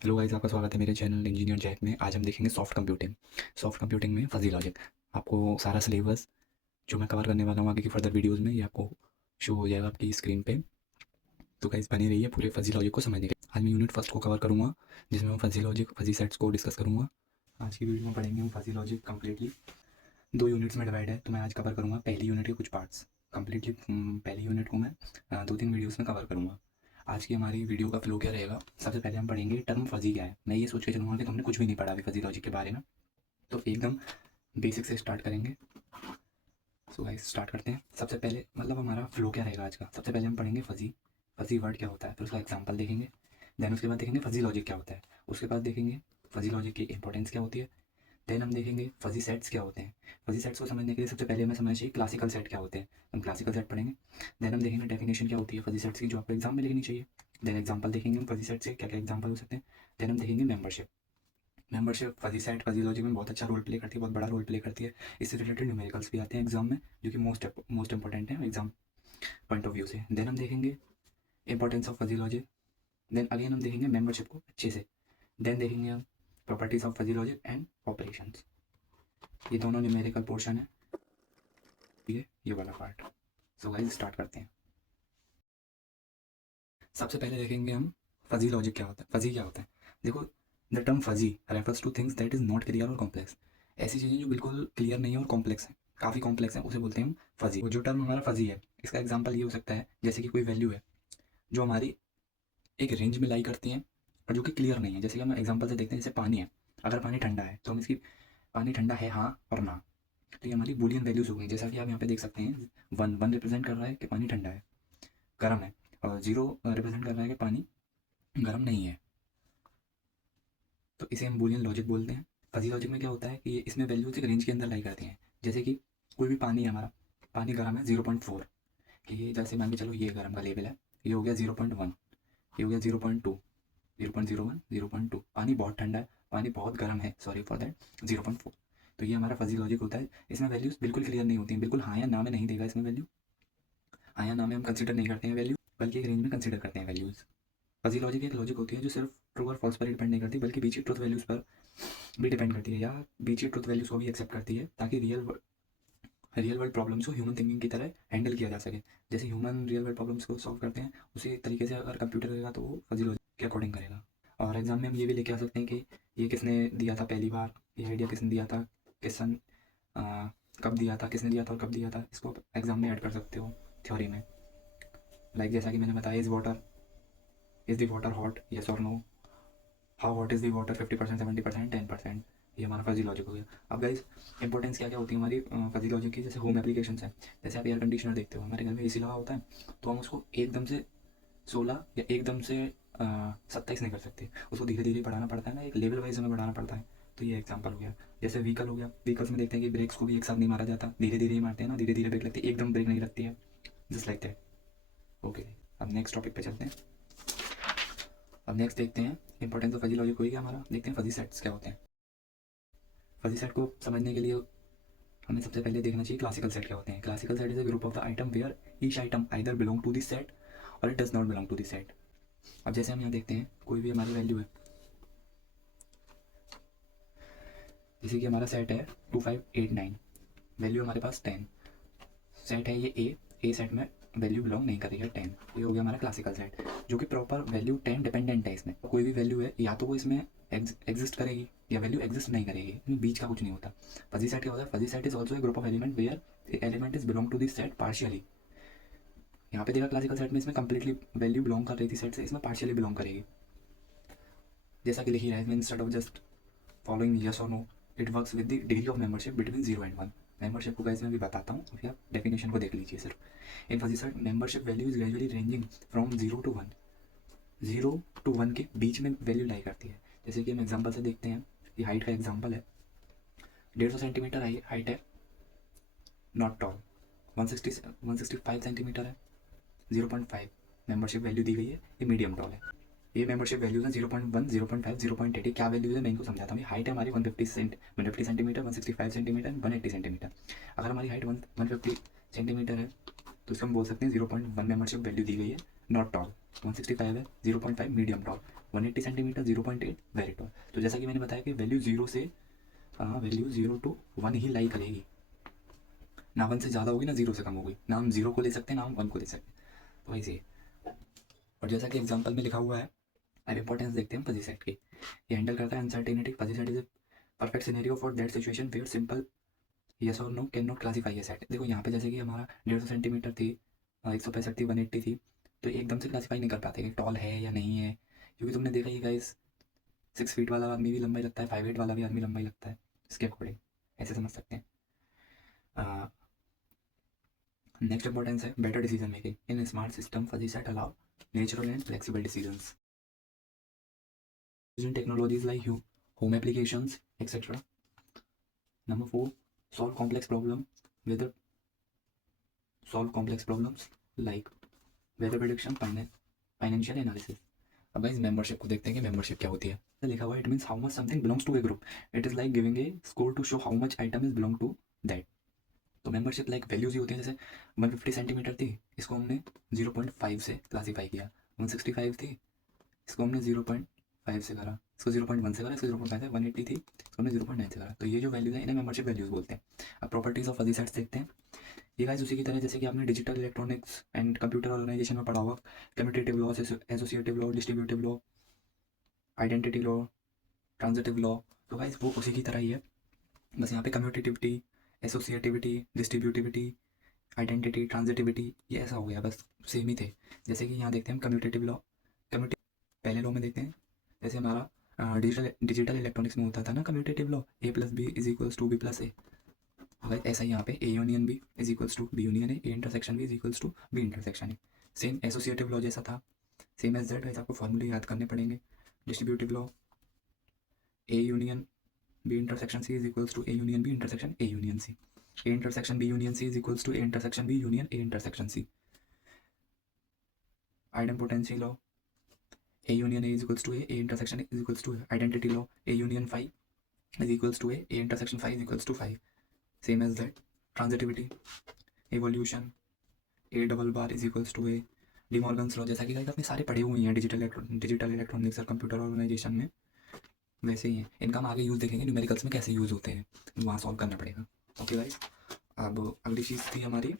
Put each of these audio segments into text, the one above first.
Hello guys, आपका स्वागत है मेरे चैनल इंजीनियर जैक में। आज हम देखेंगे सॉफ्ट कंप्यूटिंग। सॉफ्ट कंप्यूटिंग में फजी लॉजिक। आपको सारा सिलेबस जो मैं कवर करने वाला हूँ आगे की फर्दर वीडियोस में, ये आपको शो हो जाएगा आपकी स्क्रीन पे। तो गाइस बने रहिए पूरे फजी लॉजिक को समझने के लिए। आज मैं यूनिट फर्स्ट को कवर करूँगा, जिसमें मैं फजी लॉजिक फजी सेट्स को डिस्कस करूँगा। आज की वीडियो में पढ़ेंगे हम फजी लॉजिक कम्प्लीटली। 2 यूनिट्स में डिवाइड है, तो मैं आज कवर करूँगा पहली यूनिट के कुछ पार्ट्स कम्प्लीटली। पहली यूनिट को मैं 2-3 वीडियोस में कवर करूँगा। आज की हमारी वीडियो का फ्लो क्या रहेगा, सबसे पहले हम पढ़ेंगे टर्म फजी क्या है। मैं ये सोच के चलूँगा कि तुमने कुछ भी नहीं पढ़ा अभी फजी लॉजिक के बारे में, तो एकदम बेसिक से स्टार्ट करेंगे। सो गाइस स्टार्ट करते हैं। सबसे पहले मतलब हमारा फ्लो क्या रहेगा आज का, सबसे पहले हम पढ़ेंगे फजी। फजी वर्ड क्या होता है, फिर उसका एग्जाम्पल देखेंगे। देन उसके बाद देखेंगे फजी लॉजिक क्या होता है। उसके बाद देखेंगे फजी लॉजिक की इंपॉर्टेंस क्या होती है। देन हम देखेंगे फजी सेट्स क्या होते हैं। फजी सेट्स को समझने के लिए सबसे पहले हमें समझना चाहिए क्लासिकल सेट क्या होते हैं। हम क्लासिकल सेट पढ़ेंगे। देन हम देखेंगे डेफिनेशन क्या होती है फजी सेट्स की, जो आपको एग्जाम में लिखनी चाहिए। देन एग्जाम्पल देखेंगे हम फजी सेट से क्या क्या एग्जाम्पल हो सकते हैं। देन हम देखेंगे membership. Membership fuzzy set fuzzy logic में बहुत अच्छा रोल प्ले करती है, बहुत बड़ा रोल प्ले करती है। इससे रिलेटेड न्यूमेरिकल्स भी आते हैं एग्जाम में, जो कि मोस्ट इंपॉर्टेंट है एग्जाम पॉइंट ऑफ व्यू से। देन हम देखेंगे importance of fuzzy logic. Then again हम देखेंगे मेंबरशिप को अच्छे से। देन देखेंगे हम properties of fuzzy logic and operations. ये दोनों न्यूमेरिकल पोर्शन है, ये वाला पार्ट। सो गाइस स्टार्ट करते हैं। सबसे पहले देखेंगे हम फजी लॉजिक क्या होता है, फजी क्या होता है। देखो, the term fuzzy refers two things that is not clear और कॉम्प्लेक्स। ऐसी चीज़ें जो बिल्कुल क्लियर नहीं है और कॉम्प्लेक्स है, काफ़ी कॉम्प्लेक्स है, उसे बोलते हैं हम फजी। वो जो टर्म हमारा फजी है, इसका एग्जाम्पल ये हो सकता है जैसे कि कोई वैल्यू है जो हमारी एक रेंज में लाई करती है और जो कि क्लियर नहीं है। जैसे कि हम एग्जाम्पल से देखते हैं, जैसे पानी है। अगर पानी ठंडा है तो हम इसकी पानी ठंडा है हाँ और ना, तो ये हमारी बूलियन वैल्यूज हो गई। जैसा कि आप यहाँ पे देख सकते हैं, वन वन रिप्रेजेंट कर रहा है कि पानी ठंडा है, गर्म है, और जीरो रिप्रेजेंट कर रहा है कि पानी गर्म नहीं है। तो इसे हम बूलियन लॉजिक बोलते हैं। फजी लॉजिक में क्या होता है कि ये इसमें वैल्यूज एक रेंज के अंदर लाई करती हैं। जैसे कि कोई भी पानी है हमारा, पानी गर्म है 0.4, ये जैसे मान के चलो ये गर्म का लेवल है, ये हो गया 0.1, ये हो गया 0.2, 0.01, 0.2। पानी बहुत ठंडा है, पानी बहुत गर्म है, सॉरी फॉर दैट, 0.4। तो ये हमारा फजी लॉजिक होता है। इसमें वैल्यूज बिल्कुल क्लियर नहीं होती हैं, बिल्कुल हाँ या ना में नहीं देगा इसमें वैल्यू। हाँ या ना में हम कंसिडर नहीं करते हैं वैल्यू, बल्कि एक रेंज में कंसिडर करते हैं वैल्यूज़। फजी लॉजिक एक लॉजिक होती है जो सिर्फ ट्रू और फॉल्स पर डिपेंड नहीं करती, बल्कि बीच की ट्रुथ वैल्यूज़ पर भी डिपेंड करती है, या बीच की ट्रुथ वैल्यूज़ को भी एक्सेप्ट करती है, ताकि रियल वर्ल्ड प्रॉब्लम्स को ह्यूमन थिंकिंग की तरह हैंडल किया जा सके। जैसे ह्यूमन रियल वर्ल्ड प्रॉब्लम्स को सॉल्व करते हैं, उसी तरीके से अगर कंप्यूटर करेगा तो वो फजी लॉजिक के अकॉर्डिंग करेगा। और एग्जाम में हम ये भी लेके आ सकते हैं कि ये किसने दिया था पहली बार, ये आइडिया किसने दिया था, किस सन, कब दिया था, किसने दिया था और कब दिया था, इसको आप एग्जाम में ऐड कर सकते हो थ्योरी में। लाइक जैसा कि मैंने बताया, is the water hot, yes और no, how hot is the water, 50%, 70%, 10%। ये हमारा फजी लॉजिक हो गया। अब गाइस इंपॉर्टेंस क्या क्या होती है हमारी फजी लॉजिक की। जैसे होम एप्लीकेशन है, जैसे आप एयर कंडीशनर देखते हो, हमारे घर में एसी लगा होता है, तो हम उसको एकदम से 16 या एकदम से 27 नहीं कर सकते, उसको धीरे धीरे बढ़ाना पड़ता है ना, एक लेवल वाइज हमें बढ़ाना पड़ता है। तो ये एग्जाम्पल हो गया। जैसे व्हीकल हो गया, व्हीकल्स में देखते हैं कि ब्रेक्स को भी एक साथ नहीं मारा जाता, धीरे धीरे ही मारते हैं ना, धीरे धीरे ब्रेक लगती है, एकदम ब्रेक नहीं लगती है, जस्ट लाइक दैट। ओके, अब नेक्स्ट टॉपिक पे चलते हैं। अब नेक्स्ट देखते हैं इंपॉर्टेंस ऑफ फजी लॉजिक होगी हमारा, देखते हैं फजी सेट्स क्या होते हैं। फजी सेट को समझने के लिए हमें सबसे पहले देखना चाहिए क्लासिकल सेट क्या होते हैं। Classical set is a group of the item where each item either belong to this set और it does not belong to this set. अब जैसे हम यहाँ देखते हैं, कोई भी हमारी वैल्यू है, जैसे कि हमारा सेट है 2589, वैल्यू हमारे पास 10, सेट है ये ए सेट में वैल्यू बिलोंग नहीं कर रही है 10। ये हो गया हमारा क्लासिकल सेट, जो कि प्रॉपर वैल्यू 10 डिपेंडेंट है। इसमें कोई भी वैल्यू है, या तो वो इसमें एग्जिस्ट करेगी या वैल्यू एग्जिस्ट नहीं करेगी, इसमें बीच का कुछ नहीं होता। फजी सेट क्या होता है, fuzzy set is also a group of element where element is belong to this set partially. यहाँ पे देखा क्लासिकल सेट में इसमें कंप्लीटली वैल्यू बिलोंग कर रही थी सेट से, इसमें पार्शियली बिलोंग करेगी। जैसा कि लिखी रहा है, instead of just following yes और no, it works with the degree of membership between 0 and 1। Membership को गाइस मैं भी बताता हूँ, अभी आप डेफिनेशन को देख लीजिए सिर्फ। In fuzzy set membership value is gradually ranging from 0 to 1, 0 to 1 के बीच में वैल्यू लाई करती है। जैसे कि हम एग्जाम्पल से देखते हैं, ये हाइट का एग्जाम्पल है, 150 सेंटीमीटर हाइट है, नॉट टॉल। 165 सेंटीमीटर है, 0.5 मेंबरशिप वैल्यू दी गई है, ये मीडियम टॉल है। ये मेंबरशिप वैल्यूज हैं 0.1, 0.5, 0.8। क्या वैल्यूज है मैं इनको समझाता हूँ। हाइट है हमारी 150 सेंटीमीटर, 165 सेंटीमीटर, 180 सेंटीमीटर। अगर हमारी हाइट 150 सेंटीमीटर है तो इसको हम बोल सकते हैं 0.1 मेंबरशिप वैल्यू दी गई है, नॉट टॉल। 165 है, 0.5 medium tall, 180 centimetre 0.8 very tall. तो जैसा कि मैंने बताया कि वैल्यू 0 से वैल्यू 0 to 1 ही लाई करेगी, ना 1 से ज़्यादा होगी ना 0 से कम होगी, ना हम 0 को ले सकते हैं ना हम 1 को ले सकते हैं। तो वैसे ही, और जैसा कि एग्जाम्पल में लिखा हुआ है, अब इंपॉर्टेंस देखते हैं फजी सेट की। ये हैंडल करता है uncertainty. Fuzzy set is a perfect scenario for that situation where simple yes और no can not classify a set. देखो यहाँ पे जैसे कि हमारा 150 सेंटीमीटर थी, 165 थी, 180 थी, तो एकदम से क्लासीफाई नहीं कर पाते कि टॉल है या नहीं है, क्योंकि तुमने देखा ही गाइस 6 फीट वाला आदमी भी लंबाई लगता है, 5 फीट वाला भी आदमी लंबाई लगता है, इसके अकॉर्डिंग ऐसे समझ सकते हैं। नेक्स्ट इंपॉर्टेंस है better decision making in smart system. Fuzzy set allow natural and flexible decisions using technologies like home applications, etc. Number 4, solve complex problems like weather prediction, financial analysis. अब इस membership को देखते हैं कि membership क्या होती है। लिखा हुआ है it means how much something belongs to a group. It is like giving a score to show how much item is belong to that. तो मेंबरशिप लाइक वैल्यूज ही होती है। जैसे 150 सेंटीमीटर थी, इसको हमने 0.5 से क्लासीफाई किया। 165 थी, इसको हमने 0.5 से करा, इसको 0.1 से करा, इसको 0.5 से। 180 थी, इसको हमने 0.9 से करा। तो ये जो वैल्यूज है इन्हें मेंबरशिप वैल्यूज बोलते हैं। अब प्रॉपर्टीज ऑफ फजी सेट्स देखते हैं। ये गाइस उसी की तरह जैसे कि आपने digital electronics and computer organization में पढ़ा हुआ, commutative law, associative law, distributive law, identity law, transitive law. तो गाइस वो उसी की तरह ही है, बस यहाँ पे commutativity, associativity, distributivity, identity, transitivity, ये ऐसा हो गया, बस सेम ही थे। जैसे कि यहाँ देखते हैं हम कम्यूटेटिव लॉ। पहले लॉ में देखते हैं, जैसे हमारा डिजिटल इलेक्ट्रॉनिक्स में होता था ना commutative law, A+B is equals to B+A। अगर ऐसा ही यहाँ पे A union B is equals to B union A, A intersection B is equals to B intersection A। Same associative law जैसा था, सेम एज दैट। आपको फॉर्मूले याद करने पड़ेंगे। Distributive law A union B intersection C is equals to A union B intersection A union C। A intersection B union C is equals to A intersection B union A intersection C। Idempotency law A union A is equals to A intersection A is equals to A. Identity law A union phi is equals to A intersection phi is equals to phi. Same as that. Transitivity, evolution A double bar is equals to A. De Morgan's law, जैसा कि guys आपने सारे पढ़े हुए हैं digital electronics और computer organization में, वैसे ही हैं। इनका हम आगे यूज़ देखेंगे, न्यूमेरिकल्स में कैसे यूज़ होते हैं, वहाँ सॉल्व करना पड़ेगा। ओके गाइस, अब अगली चीज़ थी हमारी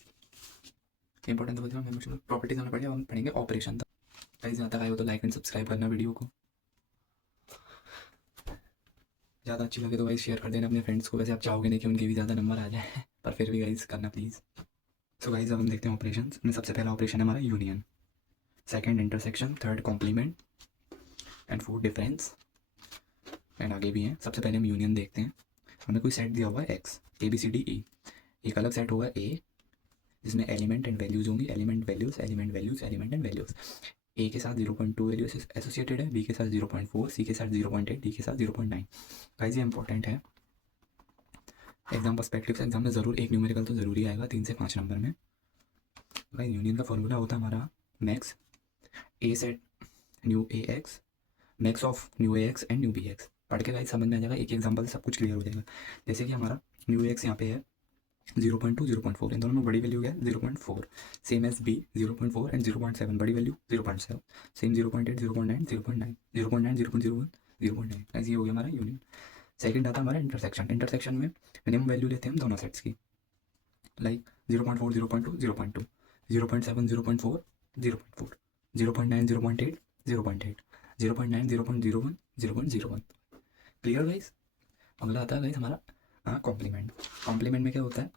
इंपॉर्टेंट प्रॉपर्टीज होना पड़ेगा। हम पढ़ेंगे ऑपरेशन तक। गाइस यहाँ तक आए हो तो लाइक एंड सब्सक्राइब करना वीडियो को। ज़्यादा अच्छी लगे तो गाइस शेयर कर देना अपने फ्रेंड्स को। वैसे आप चाहोगे नहीं कि उनके भी ज़्यादा नंबर आ जाए पर फिर भी गाइस करना प्लीज़। सो गाइस अब हम देखते हैं ऑपरेशन में। सबसे पहला ऑपरेशन है हमारा union, second intersection, third complement and fourth difference, and आगे भी हैं। सबसे पहले हम यूनियन देखते हैं। हमें कोई सेट दिया हुआ है X ABCDE, एक अलग सेट होगा A जिसमें एलिमेंट एंड वैल्यूज होंगी, element values, element values, element and values. A के साथ 0.2 वैल्यू एसोसिएटेड है, B के साथ 0.4, C के साथ 0.8, D के साथ 0.9। गाइस ये इंपॉर्टेंट है, एग्जाम पर्सपेक्टिव से एग्जाम में ज़रूर एक न्यूमेरिकल तो ज़रूरी आएगा 3 से 5 नंबर में। गाइस यूनियन का फॉर्मूला होता है हमारा max A set new AX, max of new AX and new BX। पढ़ के गाइस समझ में आ जाएगा, एक एग्जाम्पल से सब कुछ क्लियर हो जाएगा। जैसे कि हमारा न्यू AX यहाँ पे है 0.2, 0.4, इन दोनों में बड़ी वैल्यू है 0.4, सेम एज B 0.4 एंड 0.7, बड़ी वैल्यू 0.7, सेम 0.8, 0.9, 0.9, 0.9, 0.01, 0.9। ऐसे ये हो गया हमारा यूनियन। सेकंड आता है हमारा इंटरसेक्शन। इंटरसेक्शन में मिनिमम वैल्यू लेते हैं हम दोनों सेट्स की, लाइक 0.4, 0.2, 0.2, 0.7, 0.4, 0.4, 0.9, 0.8, 0.8, 0.9, 0.01, 0.01। Clear guys. अगला आता है गाइस हमारा कॉम्प्लीमेंट। कॉम्प्लीमेंट में क्या होता है,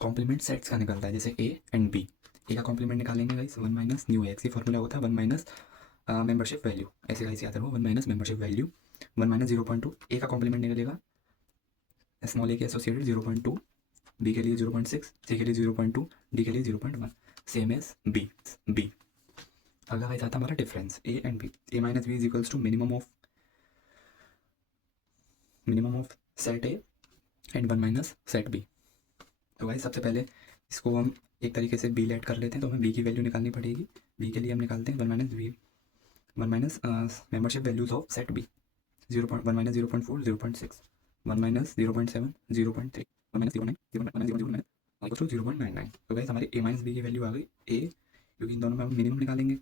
कॉम्प्लीमेंट सेट्स का निकलता है। जैसे A एंड B, A का कॉम्प्लीमेंट निकालेंगे गाइस 1 माइनस न्यू एक्स। ये फॉर्मूला होता है 1 माइनस मेंबरशिप वैल्यू, ऐसे गाइस याद रखो 1 minus membership value, 1 minus 0.2। A का कॉम्प्लीमेंट निकलेगा स्मॉल a के एसोसिएटेड 0.2, B के लिए 0.6, C के लिए 0.2, D के लिए 0.1, सेम एज B। अगला गाइस आता है हमारा difference A and B। A minus B is equals to minimum of set A and 1 minus set B। तो भाई सबसे पहले इसको हम एक तरीके से B लेट कर लेते हैं, तो हमें B की वैल्यू निकालनी पड़ेगी। B के लिए हम निकालते हैं 1 minus membership values of set B, 1 minus 0.4, 0.6, 1 minus 0.7, 0.3, 1 minus 0.9, 0.9 equals to 0.99। तो गाइस हमारी A माइनस B की वैल्यू आ गई A, क्योंकि इन दोनों में हम मिनिमम निकालेंगे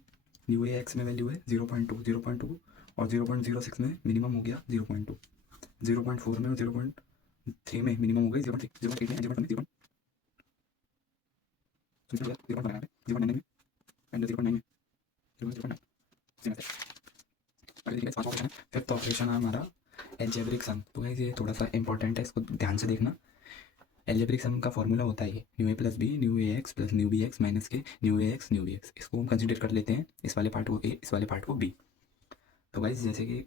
न्यू ए एक्स में वैल्यू है 0.2 और 0.06 में मिनिमम हो गया 0.2, 0.4 में और 0.3 में मिनिमम हो गई 0.6, 0.8 में, 0.9 में एंड 0.9 में 0.9। फिफ्थ ऑपरेशन है हमारा एल्जेब्रिक सम। तो गाइस ये थोड़ा सा इंपॉर्टेंट है, इसको ध्यान से देखना। एल्जेब्रिक सम का फॉर्मूला होता है ये mu A plus B mu A X plus mu B X minus के mu A X mu B X. इसको हम कंसिडर कर लेते हैं इस वाले पार्ट को ए, इस वाले पार्ट को बी। तो गाइस जैसे कि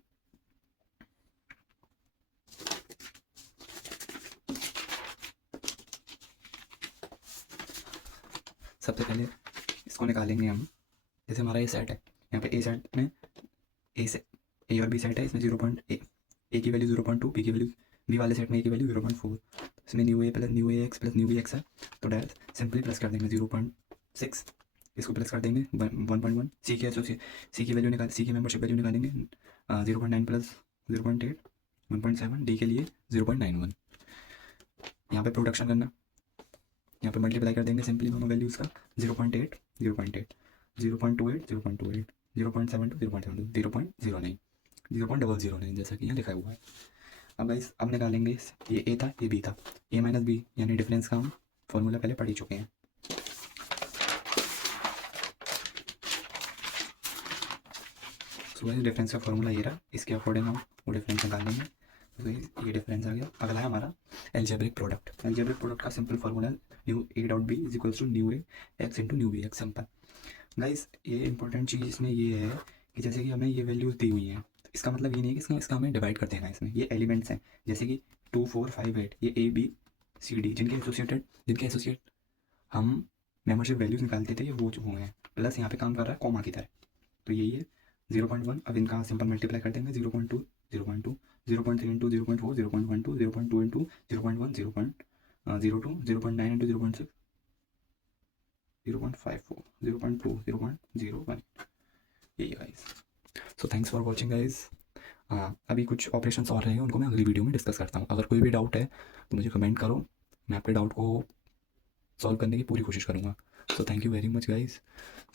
सबसे पहले इसको निकालेंगे हम। जैसे हमारा ये सेट है, यहाँ पे ए सेट में ए से ए और बी सेट है, इसमें 0.8 ए की वैल्यू 0.2, बी की वैल्यू बी वाले सेट में ए की वैल्यू 0.4, इसमें mu A plus mu A X plus mu B X है। तो डायरेक्ट सिंपली प्लस कर देंगे 0.6, इसको प्लस कर देंगे 1.1। सी की एसोसिएट सी की वैल्यू निकाल सी की मेंबरशिप वैल्यू निकालेंगे 0.9 प्लस 0.8 1.7, डी के लिए 0.91। यहाँ पे प्रोडक्शन करना, यहाँ पे मल्टीप्लाई कर देंगे सिंपली दोनों वैल्यूज़ का 0.8 0.8 0.28 0.28 0.72 0.72 0.09 0.009 जैसा कि यहाँ लिखा हुआ है। अब गाइस अब निकालेंगे ये ए था ये बी था, ए माइनस बी यानी डिफरेंस का हम फॉर्मूला पहले पढ़ ही चुके हैं। सो गाइस डिफरेंस का फॉर्मूला ये रहा, इसके अकॉर्डिंग हम वो डिफरेंस निकाल लेंगे। तो गाइस ये डिफरेंस आ गया। अगला है हमारा एल्जेब्रिक प्रोडक्ट। एल्जेब्रिक प्रोडक्ट का simple formula mu A dot B is equals to mu A x into mu B x. Simple guys ये इंपॉर्टेंट चीज़ इसमें ये है कि जैसे कि हमें ये वैल्यूज़ दी हुई हैं, इसका मतलब ये नहीं है कि इसका हमें डिवाइड कर देना है। इसमें ये एलिमेंट्स हैं जैसे कि 2 4 5 8 ये ए बी सी डी जिनके एसोसिएट हम मेंबरशिप वैल्यूज निकालते थे, ये वो जो हुए हैं। प्लस यहाँ पे काम कर रहा है कॉमा की तरह, तो यही है 0.1। अब इनका सिंपल मल्टीप्लाई कर देंगे 0.2 0.2 0.3 इंटू 0.4 0.12 0.2 इंटू 0.1 0.02 0.9 इंटू 0.6 0.54 0.2 0.01। यही guys. So thanks for watching guys. अभी कुछ ऑपरेशंस और रहेंगे, उनको मैं अगली वीडियो में डिस्कस करता हूँ। अगर कोई भी डाउट है तो मुझे कमेंट करो, मैं आपके डाउट को सॉल्व करने की पूरी कोशिश करूँगा। So thank you very much guys,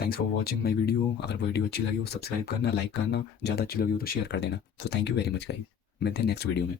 thanks for watching my video. अगर वीडियो अच्छी लगी हो सब्सक्राइब करना, लाइक करना, ज़्यादा अच्छी लगी हो तो शेयर कर देना। So thank you very much guys, मिलते हैं नेक्स्ट वीडियो में।